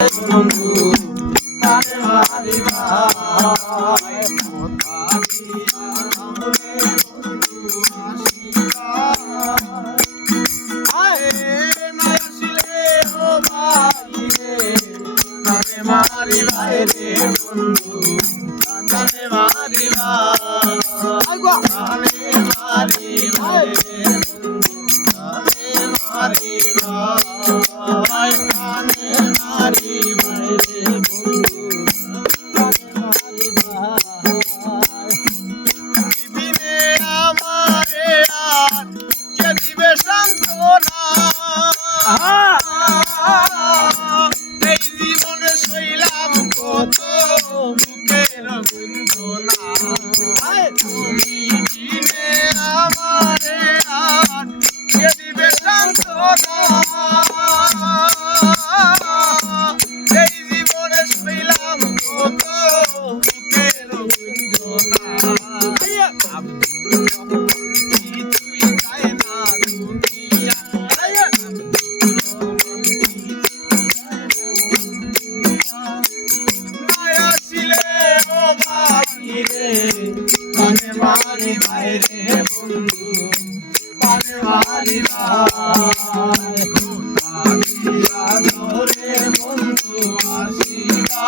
বন্ধু তারে মারি ভাই মারি ভাই রে বন্ধু তারে মারি ভাই মারি ভাই রে বন্ধু তারে মারি ভাই মারি ভাই রে বন্ধু তারে মারি ভাই বিনে আমারে আর কে দিবে সান্ত্বনা এই জীবনে শৈলাম কত মুখের গুঞ্জনা তুমি বিনে আমারে আর কে দিবে সান্ত্বনা এই জীবনে শৈলাম কত মুখের গুঞ্জনা কিছুই চায় না দুনিয়া তারে মারি ভাই রে বন্ধু তারে মারি ভাই খোদা দিয়া ধরে বন্ধু আসিবা